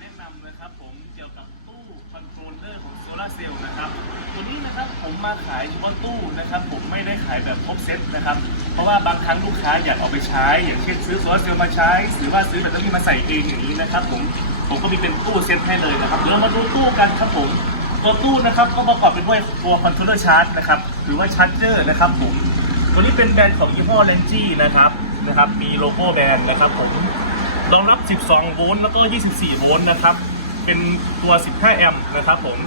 แนะนำนะครับผมเกี่ยวกับตู้คอนโทรลเลอร์ของโซลาเซลล์นะครับตัวนี้นะครับผมมาขายเฉพาะตู้นะครับ ผมไม่ได้ขายแบบครบเซตนะครับ เพราะว่าบางครั้งลูกค้าอยากเอาไปใช้ อย่างเช่นซื้อโซลาเซลล์มาใช้ หรือว่าซื้อแบตเตอรี่มาใส่เองอย่างนี้นะครับ ผมผมก็มีเป็นตู้เซตให้เลยนะครับเดี๋ยวเรามาดูตู้กันครับผมตัวตู้นะครับก็ประกอบไปด้วยตัวคอนโทรลเลอร์ชาร์จนะครับหรือว่าชาร์จเจอร์นะครับผมตัวนี้เป็นแบรนด์ของยี่ห้อเลนจี้นะครับนะครับมีโลโก้แบรนด์นะครับผม รองรับ 12 โวลต์แล้วก็ 24 โวลต์นะครับ เป็นตัว 15 แอมป์นะครับผม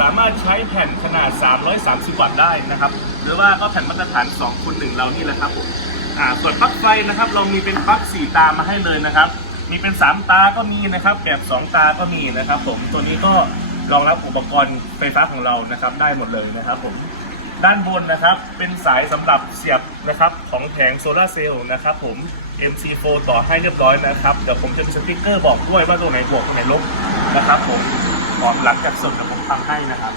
สามารถใช้แผ่นขนาด 330 วัตต์ได้นะครับ หรือว่าก็แผ่นมาตรฐาน 2คูณ1เรานี่แหละครับผมอ่าส่วนปลั๊กไฟนะครับ เรามีเป็นปลั๊ก 4 ตามาให้เลยนะครับ มีเป็น 3 ตาก็มีนะครับ แบบ 2 ตาก็มีนะครับผม ตัวนี้ก็รองรับอุปกรณ์ไฟฟ้าของเรานะครับ ได้หมดเลยนะครับผม ด้านบนนะครับเป็นสายสำหรับเสียบนะครับของแผงโซลาเซลล์นะครับผม MC4 ต่อให้เรียบร้อยนะครับเดี๋ยวผมจะมีสติ๊กเกอร์บอกด้วยว่าตรงไหนบวกตรงไหนลบนะครับผมก่อนหลังจากสดเดี๋ยวผมทำให้นะครับ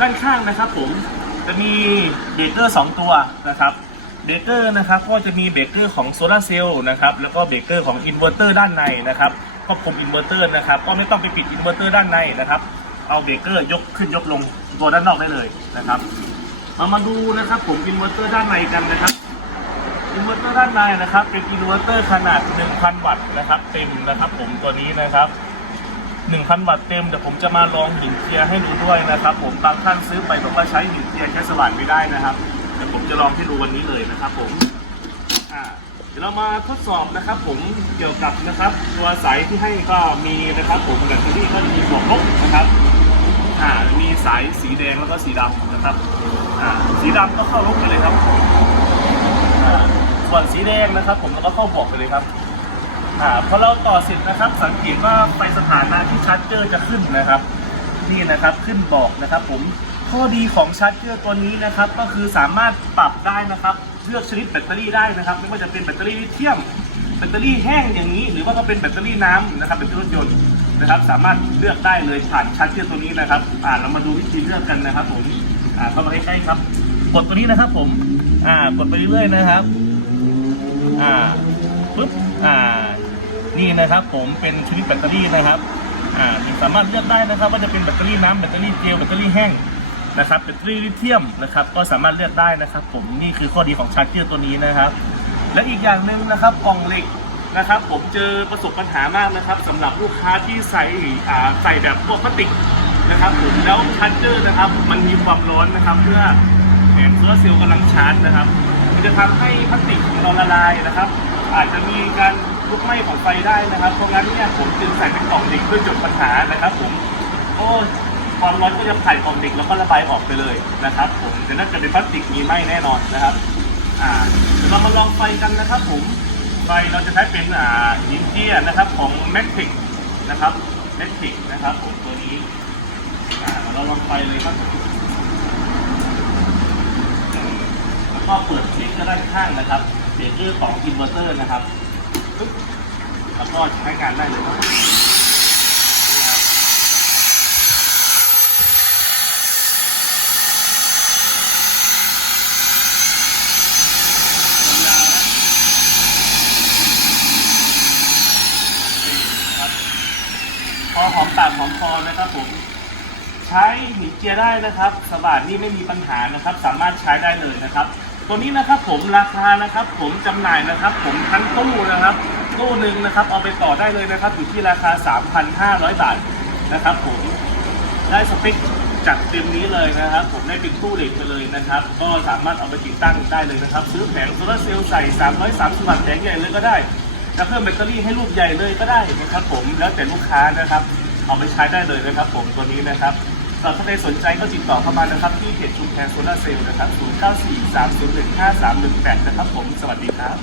ด้านข้างนะครับผมจะมีเบรกเกอร์ 2 ตัวนะครับเบรกเกอร์นะครับก็จะมีเบรกเกอร์ของโซลาเซลล์นะครับแล้วก็เบรกเกอร์ของอินเวอร์เตอร์ด้านในนะครับควบคุมอินเวอร์เตอร์นะครับก็ไม่ต้องไปปิดอินเวอร์เตอร์ด้านในนะครับเอาเบรกเกอร์ยกขึ้นยกลงตัวด้านนอกได้เลยนะครับ มามาดูนะครับผมอินเวอร์เตอร์ด้านในกันนะครับอินเวอร์เตอร์ด้านในนะครับ เป็นอินเวอร์เตอร์ขนาด 1,000 วัตต์นะครับเต็มนะครับผมตัวนี้นะครับ1,000 วัตต์เต็มเดี๋ยวผมจะมาลองหินเจียร์ให้ดูด้วยนะครับ ผมบางท่านซื้อไปบอกว่าใช้หินเจียร์ใช้สว่านไม่ได้นะครับเดี๋ยวผมจะลองให้ดูวันนี้เลยนะครับ ผมอ่าเดี๋ยวเรามาทดสอบนะครับ ผมเกี่ยวกับนะครับ ตัวสายที่ให้ก็มีนะครับ ผมแบตเตอรี่ก็มีสองลบนะครับอ่ามี สีแดงแล้วก็สีดำนะครับสีดำก็เข้าลบไปเลยครับส่วนสีแดงนะครับ ผมเราก็เข้าบอกไปเลยครับอ่าพอเราต่อเสร็จนะครับ สังเกตว่าไฟสถานะที่ชาร์จเจอร์จะขึ้นนะครับนี่นะครับขึ้นบอกนะครับ ผมข้อดีของชาร์จเจอร์ตัวนี้นะครับ ก็คือสามารถปรับได้นะครับเลือกชนิดแบตเตอรี่ได้นะครับ ไม่ว่าจะเป็นแบตเตอรี่ลิเธียมแบตเตอรี่แห้งอย่างนี้ หรือว่าก็เป็นแบตเตอรี่น้ำนะครับเป็นรถยนต์ นะครับ สามารถเลือกได้เลยผ่านชาร์จเจอร์ตัวนี้นะครับ อ่าเรามาดูวิธีเลือกกันนะครับ ผมอ่าเข้ามาใกล้ๆครับ กดตัวนี้นะครับ ผม อ่ากดไปเรื่อยๆนะครับ อ่าปึ๊บอ่า นี่นะครับ ผมเป็นชนิดแบตเตอรี่นะครับอ่าสามารถเลือกได้นะครับว่าจะเป็นแบตเตอรี่น้ำแบตเตอรี่เจลแบตเตอรี่แห้งนะครับแบตเตอรี่ลิเธียมนะครับ ก็สามารถเลือกได้นะครับ ผมนี่คือข้อดีของชาร์จเจอร์ตัวนี้นะครับ และอีกอย่างหนึ่งนะครับกล่องเหล็ก นะครับผมเจอประสบปัญหามากนะครับสำหรับลูกค้าที่ใส่ใส่แบบพวกพลาสติกนะครับผมแล้วชาร์จเจอร์นะครับ มันมีความร้อนนะครับ เพื่อแผงโซลาร์เซลล์กำลังชาร์จนะครับ มันจะทำให้พลาสติกของเราละลายนะครับ อาจจะมีการลุกไหม้ของไฟได้นะครับ เพราะงั้นเนี่ยผมจึงใส่เป็นกล่องเหล็กเพื่อจบปัญหานะครับ ผมโอ้ความร้อนก็จะผ่านกล่องเหล็กแล้วก็ระบายออกไปเลยนะครับ ผมแต่ถ้าเกิดเป็นพลาสติกมีไหม้แน่นอนนะครับ อ่าเดี๋ยวเรามาลองไฟกันนะครับผม ไฟเราจะใช้เป็นอ่าหินเจียนะครับของแม็กซิกนะครับแม็กซิกนะครับผมตัวนี้อ่าเราลองไฟเลยครับแล้วก็เปิดเบรกก็ได้านข้างนะครับเบรกเกอร์ของอินเวอร์เตอร์นะครับแล้วก็ใช้งานได้เลยครับ ยาวนะนี่นะครับ พอหอมปากหอมคอนะครับผมใช้หนีเกียได้นะครับสว่านนี่ไม่มีปัญหานะครับ สามารถใช้ได้เลยนะครับ ตัวนี้นะครับผมราคานะครับ ผมจำหน่ายนะครับ ผมทั้งตู้นะครับตู้หนึ่งนะครับ เอาไปต่อได้เลยนะครับ อยู่ที่ราคา 3,500 บาทนะครับ ผมได้สเปคจัดเต็มนี้เลยนะครับ ผมได้ป็นตู้เหล็กไปเลยนะครับ ก็สามารถเอาไปติดตั้งได้เลยนะครับ ซื้อแผงโซลาร์เซลล์ใส่ 330วัตต์แผงใหญ่เลยก็ได้ จะเพิ่มแบตเตอรี่ให้ลูกใหญ่เลยก็ได้นะครับผมแล้วแต่ลูกค้านะครับ เอาไปใช้ได้เลยนะครับ ผมตัวนี้นะครับสำหรับท่านใดสนใจก็ติดต่อเข้ามานะครับ ที่เพจชุมแพรโซลาร์เซลล์นะครับ 0943015318 นะครับผม สวัสดีครับ